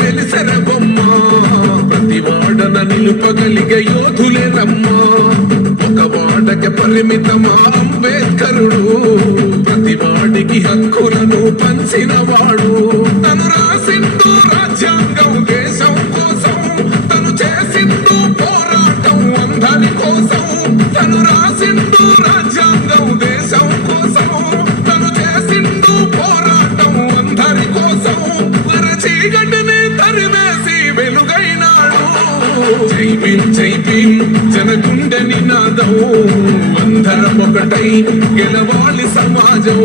వెలిసెర బొమ్మ ప్రతి వాడన నిలుపగలిగే యోధులే రమ్మా ఒక వాడకి పరిమితమా అంబేద్కరుడు ప్రతి వాడికి హక్కులను పంచిన వాడు తను రాసిండు రాజ్యాంగం దేశం కోసం తను చేసిండు పోరాటం అందరి కోసం తను రాసిండు రాజ్యాంగం దేశం కోసం తను చేసిండు పోరాటం అందరి కోసం చీకటిని తరిమేసి వెలుగైనాడు జై భీమ్ జనగుండె నినాదం అందరం ఒకటై గెలవాలి సమాజం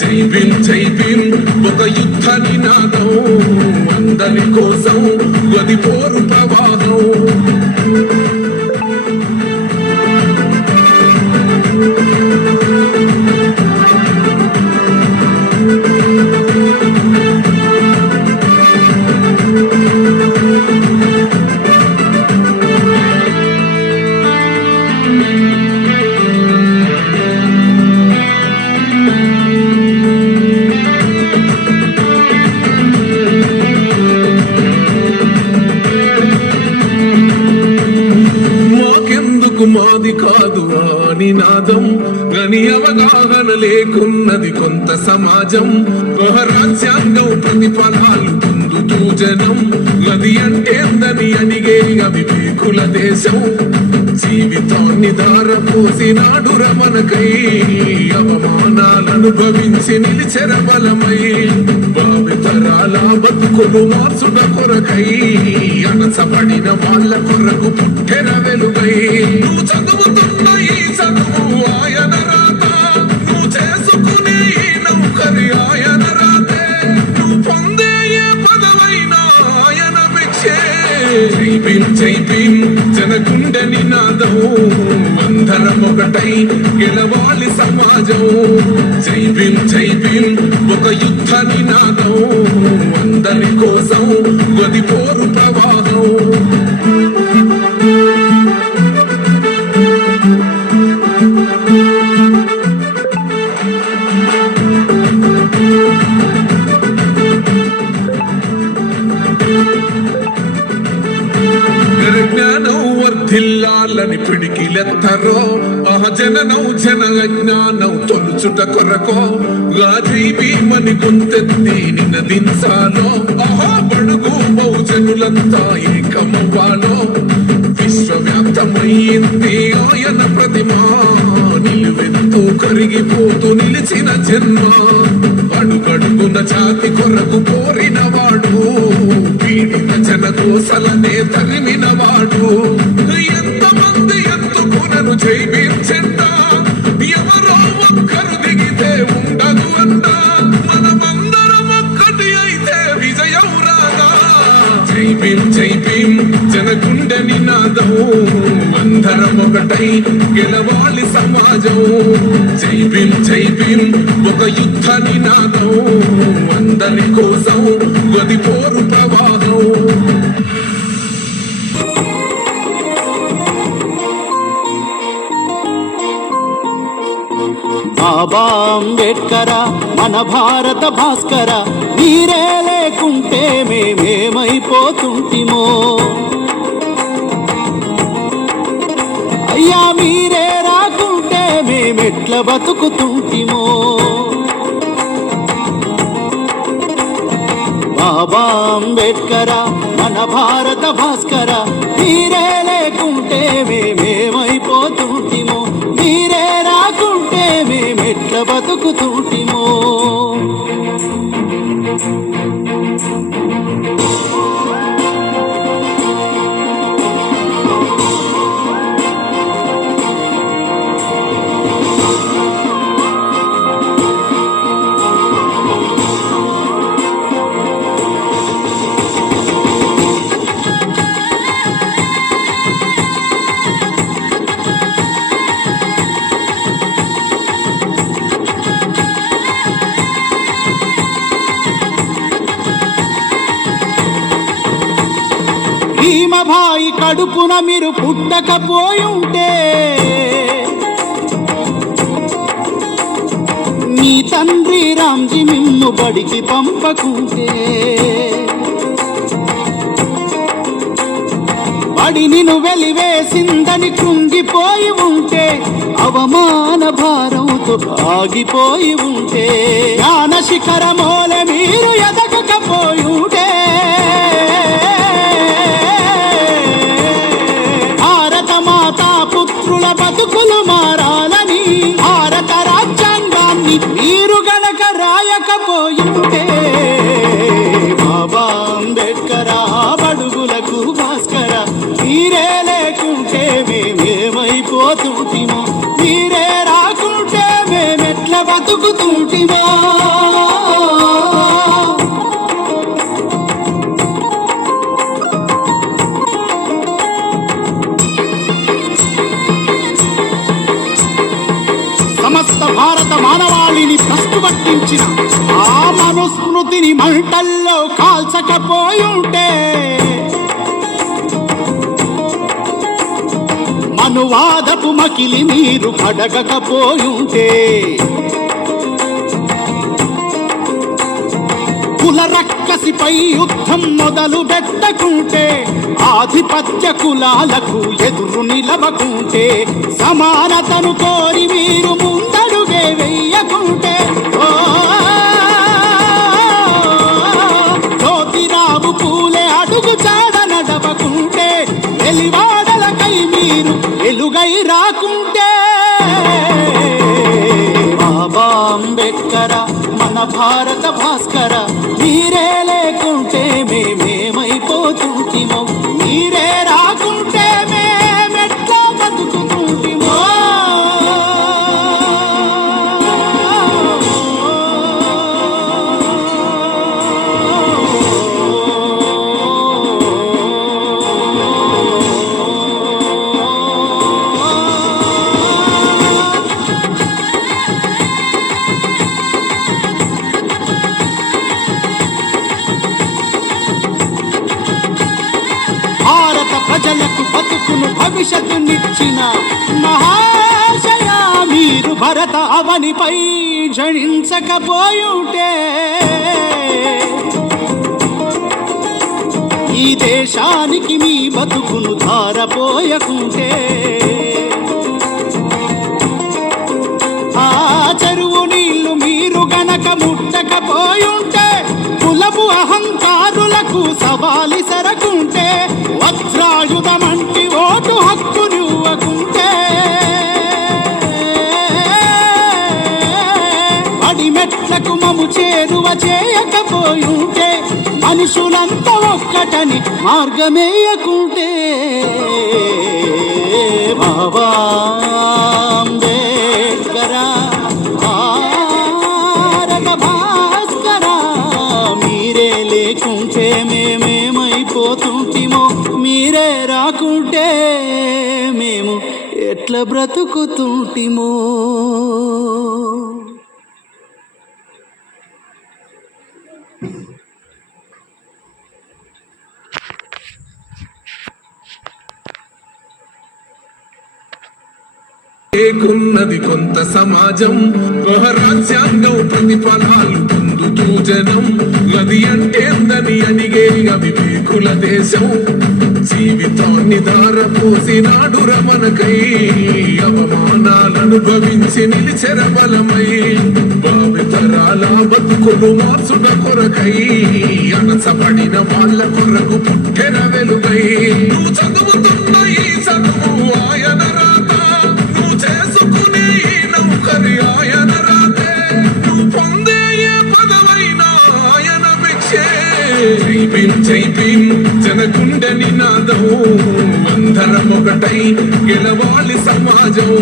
జై భీమ్ ఒక యుద్ధ నినాదం అందరి కోసం గది పోరు ప్రవాహం మాది కాదు ఆ నినాదం గని అవగాహన లేకున్నది కొంత సమాజం రాజ్యాంగం ప్రతిఫలాలు పొందుతూ జనం గది అంటేందని అడిగే అవివేకుల దేశం జీవితాన్ని దారపోసినాడు రమణకై అవమానాలను భవించి నిలిచెర బలమై భావితరాల బతుకులు మార్చుట కొరకై అనసపడిన వాళ్ళ కొరకు పుట్టెర వెలుగై నువ్వు చదువుతున్న ఈ చదువు ఆయన రాత నువ్వు చేసుకునే ఈ నౌకరి ఆయన రాతే నువ్వు పొందే ఏ పదవైనా ఆయన భిక్షే జై భీమ్ జనగుండె నినాదం అందరం ఒకటై గెలవాలి సమాజం జై భీమ్ ఒక యుద్ధ నినాదం అందరి కోసం గది పోరు ప్రవాహం వర్ధిల్లాలని పిడికిలెత్తరో జననం జన అజ్ఞానం తొలుచుట కొరకో గాజీ భీమని గొంతెత్తి నినదించాలో బడుగు బహుజనులంతా ఏకమవ్వాలో విశ్వవ్యాప్తమైంది ఆయన ప్రతిమా నిలువెత్తు కరిగిపోతూ నిలిచిన జన్మ అడుగడుగున జాతి కొరకు కోరిన వాడు పీడిత జనకోసలనే తరిమిన వాడు ఎంతమంది ఎత్తుకునను జై భీమ్ జెండా ఎవరో ఒక్కరు దిగితే ఉండదు అంట మనమందరం ఒక్కటి అయితే విజయం రాదా జై భీమ్ జనగుండె నినాదం అందరం ఒకటై గెలవాలి సమాజం జై భీమ్ ఒక యుద్ధ నినాదం అందరి కోసం గది పోరు ప్రవాహం బాబా అంబేడ్కర మన భారత భాస్కర మీరే లేకుంటే మేమేమైపోతుంటిమో అయ్యా మీరే రాకుంటే మేమెట్ల బతుకుతుంటిమో బాబా అంబేడ్కర మన భారత భాస్కర మీరే లేకుంటే మేమేమైపోతుంటిమో మీరే రాకుంటే మేమెట్ల బతుకుతుంటిమో భీమభాయి కడుపున మీరు పుట్టకపోయుంటే మీ తండ్రి రామ్జీ మిమ్ము బడికి పంపకుంటే బడి నిన్ను వెలివేసిందని కృంగిపోయి ఉంటే, అవమాన భారంతో ఆగిపోయి ఉంటే, జ్ఞాన శిఖరమోలే మీరు ఎదగకపోయి ఉంటే, భారత మాతా పుత్రుల బతుకులు మారాలని భారత రాజ్యాంగాన్ని మీరు గనక రాయకపోయి ఉంటే, బాబా అంబేడ్కర్ బడుగులకు భాస్కర మీరే లేకుంటే మేమేమైపోతుంటిమో, మీరే రాకుంటే మేమెట్ల బతుకుతుంటిమో. సమస్త భారత మానవాళిని భ్రష్టు పట్టించిన ఆ మనుస్మృతిని మంటల్లో కాల్చకపోయుంటే, మనువాదపు మకిలి మీరు కడగకపోయుంటే, కుల రక్కసిపై యుద్ధం మొదలు పెట్టకుంటే, ఆధిపత్య కులాలకు ఎదురు నిలవకుంటే, సమానతను కోరి మీరు ముందడుగే వెయ్యకుంటే, జ్యోతిరావు పూలే అడుగు చాడ నడవకుంటే, వెలివాడలకై మీరు వెలుగై రాకుంటే, బాబా అంబేడ్కర్ మన భారత భాస్కర మీరే లేకుంటే మేమేమైపోతుంటిమో, మీరే రాకుంటే మేమెట్లా బతుకుతుంటిమో. భారత ప్రజలకు బతుకును భవిష్యత్తునిచ్చిన మహాశయ మీరు భరత అవనిపై జనించకపోయుంటే, ఈ దేశానికి మీ బతుకును ధారపోయకుంటే, ఆ చెరువు నీళ్లు మీరు గనక ముట్టకపోయుంటే, కులపు అహంకారులకు సవాలి సరకుంటే, వజ్రాయుధమంటి ఓటు హక్కు నువ్వకుంటే, అడిమెట్లకు మము చేరువ చేయకపోయుంటే, మనుషులంతా ఒక్కటని మార్గమేయకుంటే, బాబా అంబేడ్కర్ భారత భాస్కర మీరే లేకుంటే మేమేమైపోతుంటిమో, మీరే రాకుంటే మేము ఎట్లా బ్రతుకుతుంటిమో. ఏకున్నది కొంత సమాజం, రాజ్యాంగం ప్రతిఫలాలు పొందుతూ జనం, గది అంటేందని అడిగే అవివేకుల దేశం, జీవితాన్ని ధారపోసినాడు రమణకై, అవమానాలను భవించి నిలిచెర బలమై, భావితరాల బతుకులు మార్చుట కొరకై, అనసపడిన వాళ్ళ కొరకు పుట్టెర వెలుగై, నువ్వు చదువుతున్న ఈ చదువు ఆయన రాత, నువ్వు చేసుకునే ఈ నౌకరి ఆయన రాతే, నువ్వు పొందే ఏ పదవైనా ఆయన భిక్షే. జై భీమ్ జై భీమ్ జనగుండె నినాదం, అందరం ఒకటై గెలవాలి సమాజం.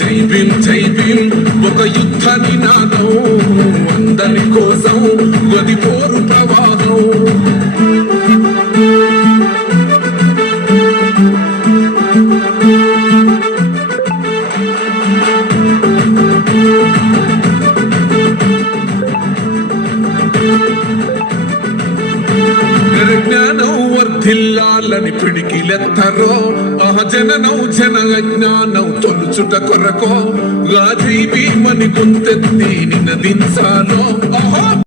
జై భీమ్ జై భీమ్ ఒక యుద్ధ నినాదం, అందరి కోసం గది పోరు ప్రవాహం. జ్ఞానం వర్ధిల్లాలని పిడికిలెత్తరో, జననం జన అజ్ఞానం తొలుచుట కొరకో, గాజీ భీమని గొంతెత్తి నినదించాలో.